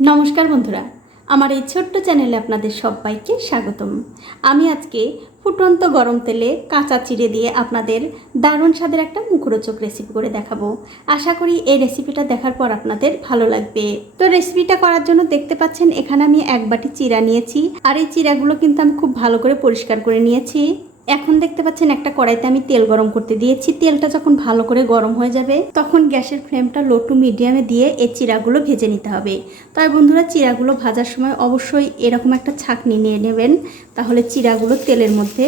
নমস্কার বন্ধুরা, আমার এই ছোট্ট চ্যানেলে আপনাদের সবাইকে স্বাগতম। আমি আজকে ফুটন্ত গরম তেলে কাঁচা চিড়ে দিয়ে আপনাদের দারুণ স্বাদের একটা মুখরোচক রেসিপি করে দেখাবো। আশা করি এই রেসিপিটা দেখার পর আপনাদের ভালো লাগবে। তো রেসিপিটা করার জন্য দেখতে পাচ্ছেন, এখানে আমি এক বাটি চিড়া নিয়েছি, আর এই চিড়াগুলো কিন্তু আমি খুব ভালো করে পরিষ্কার করে নিয়েছি। এখন দেখতে পাচ্ছেন একটা কড়াইতে আমি তেল গরম করতে দিয়েছি। তেলটা যখন ভালো করে গরম হয়ে যাবে, তখন গ্যাসের ফ্লেমটা লো টু মিডিয়ামে দিয়ে এই চিরাগুলো ভেজে নিতে হবে। তাই বন্ধুরা, চিরাগুলো ভাজার সময় অবশ্যই এরকম একটা ছাঁকনি নিয়ে নেবেন, তাহলে চিরাগুলো তেলের মধ্যে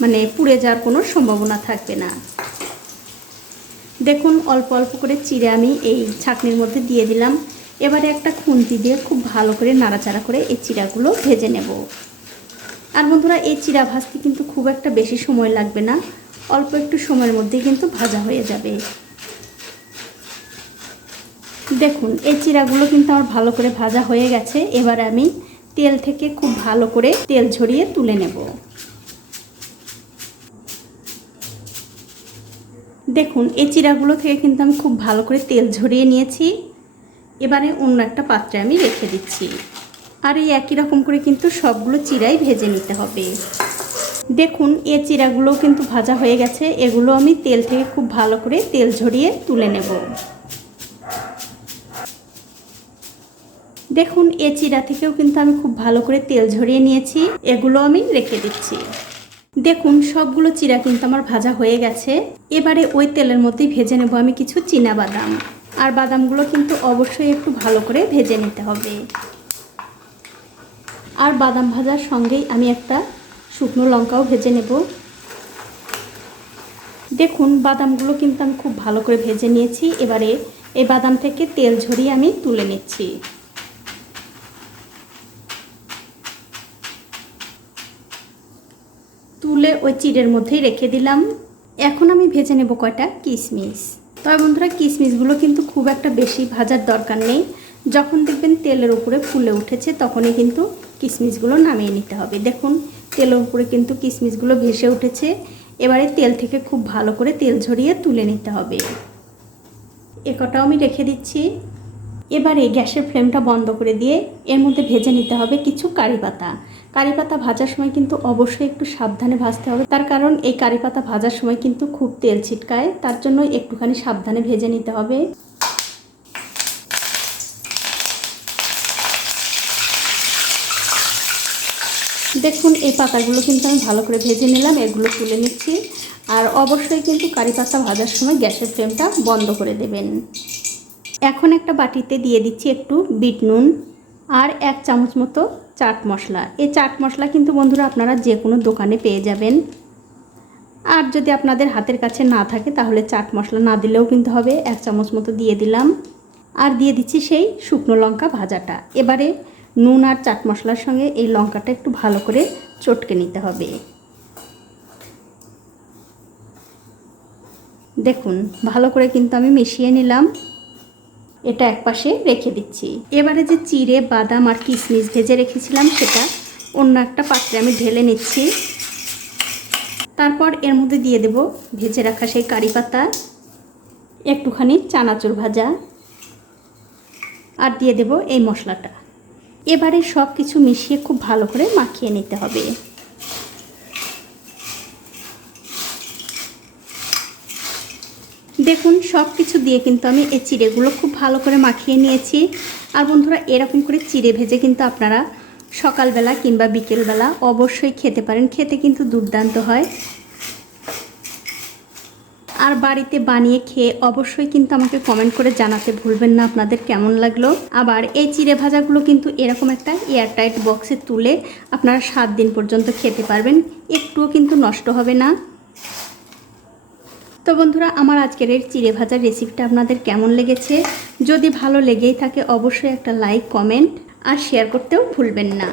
মানে পুড়ে যাওয়ার কোনো সম্ভাবনা থাকবে না। দেখুন, অল্প অল্প করে চিড়ে আমি এই ছাঁকনির মধ্যে দিয়ে দিলাম। এবারে একটা খুন্তি দিয়ে খুব ভালো করে নাড়াচাড়া করে এই চিরাগুলো ভেজে নেব। আর বন্ধুরা, এই চিরা ভাজতে কিন্তু খুব একটা বেশি সময় লাগবে না। অল্প একটু সময়ের মধ্যেই কিন্তু ভাজা হয়ে যাবে। দেখুন, এই চিরাগুলো কিন্তু আমার ভালো করে ভাজা হয়ে গেছে। এবার আমি তেল থেকে খুব ভালো করে তেল ঝরিয়ে তুলে নেব। দেখুন, এই চিরাগুলো থেকে কিন্তু আমি খুব ভালো করে তেল ঝরিয়ে নিয়েছি। এবারে অন্য একটা পাত্রে আমি রেখে দিচ্ছি। আর এই একই রকম করে কিন্তু সবগুলো চিরাই ভেজে নিতে হবে। দেখুন, এ চিরাগুলো কিন্তু ভাজা হয়ে গেছে। এগুলো আমি তেল থেকে খুব ভালো করে তেল ঝরিয়ে তুলে নেব। দেখুন, এ চিরা থেকেও কিন্তু আমি খুব ভালো করে তেল ঝরিয়ে নিয়েছি। এগুলো আমি রেখে দিচ্ছি। দেখুন, সবগুলো চিরা কিন্তু আমার ভাজা হয়ে গেছে। এবারে ওই তেলের মধ্যেই ভেজে নেব আমি কিছু চীনা বাদাম। আর বাদামগুলো কিন্তু অবশ্যই একটু ভালো করে ভেজে নিতে হবে। আর বাদাম ভাজার সঙ্গেই আমি একটা শুকনো লঙ্কাও ভেজে নেব। দেখুন, বাদামগুলো কিন্তু আমি খুব ভালো করে ভেজে নিয়েছি। এবারে এই বাদাম থেকে তেল ঝরিয়ে আমি তুলে নিচ্ছি। তুলে ওই চিড়ের মধ্যেই রেখে দিলাম। এখন আমি ভেজে নেব কয়টা? কিশমিশ তবে বন্ধুরা কিশমিশগুলো কিন্তু খুব একটা বেশি ভাজার দরকার নেই। যখন দেখবেন তেলের উপরে ফুলে উঠেছে, তখনই কিন্তু কিশমিশগুলো নামিয়ে নিতে হবে। দেখুন, তেলের উপরে কিন্তু কিশমিশগুলো ভেসে উঠেছে। এবারে তেল থেকে খুব ভালো করে তেল ঝরিয়ে তুলে নিতে হবে। একটাও আমি রেখে দিচ্ছি। এবারে গ্যাসের ফ্লেমটা বন্ধ করে দিয়ে এর মধ্যে ভেজে নিতে হবে কিছু কারি পাতা। কারি পাতা ভাজার সময় কিন্তু অবশ্যই একটু সাবধানে ভাজতে হবে। তার কারণ এই কারি পাতা ভাজার সময় কিন্তু খুব তেল ছিটকায়, তার জন্য একটুখানি সাবধানে ভেজে নিতে হবে। দেখুন, এই পাতাগুলো কিন্তু আমি ভালো করে ভেজে নিলাম, এগুলো তুলে নিচ্ছি। আর অবশ্যই কিন্তু কারি পাতা ভাজার সময় গ্যাসের ফ্লেমটা বন্ধ করে দেবেন। এখন একটা বাটিতে দিয়ে দিচ্ছি একটু বিট নুন আর এক চামচ মতো চাট মশলা। এই চাট মশলা কিন্তু বন্ধুরা আপনারা যে কোনো দোকানে পেয়ে যাবেন। আর যদি আপনাদের হাতের কাছে না থাকে, তাহলে চাট মশলা না দিলেও কিন্তু হবে। এক চামচ মতো দিয়ে দিলাম। আর দিয়ে দিচ্ছি সেই শুকনো লঙ্কা ভাজাটা। এবারে নুন আর চাট মশলার সঙ্গে এই লঙ্কাটা একটু ভালো করে চটকে নিতে হবে। দেখুন, ভালো করে কিন্তু আমি মিশিয়ে নিলাম। এটা একপাশে রেখে দিচ্ছি। এবারে যে চিড়ে, বাদাম আর কিশমিশ ভেজে রেখেছিলাম সেটা অন্য একটা পাত্রে আমি ঢেলে নিচ্ছি। তারপর এর মধ্যে দিয়ে দেব ভেজে রাখা সেই কারি পাতা, একটুখানি চানাচুর ভাজা, আর দিয়ে দেব এই মশলাটা। এবারে সব কিছু মিশিয়ে খুব ভালো করে মাখিয়ে নিতে হবে। দেখুন সব কিছু দিয়ে কিন্তু আমি এই চিড়েগুলো খুব ভালো করে মাখিয়ে নিয়েছি। আর বন্ধুরা, এরকম করে চিড়ে ভেজে কিন্তু আপনারা সকালবেলা কিংবা বিকেলবেলা অবশ্যই খেতে পারেন। খেতে কিন্তু দুর্দান্ত হয়। আর বাড়িতে বানিয়ে খেয়ে অবশ্যই কিন্তু আমাকে কমেন্ট করে জানাতে ভুলবেন না আপনাদের কেমন লাগল। আবার এই চিড়ে ভাজাগুলো কিন্তু এরকম একটা এয়ারটাইট বক্সে তুলে আপনারা সাত দিন পর্যন্ত খেতে পারবেন, একটুও কিন্তু নষ্ট হবে না। তো বন্ধুরা, আমার আজকের এই চিড়ে ভাজার রেসিপিটা আপনাদের কেমন লেগেছে? যদি ভালো লেগেই থাকে, অবশ্যই একটা লাইক কমেন্ট আর শেয়ার করতেও ভুলবেন না।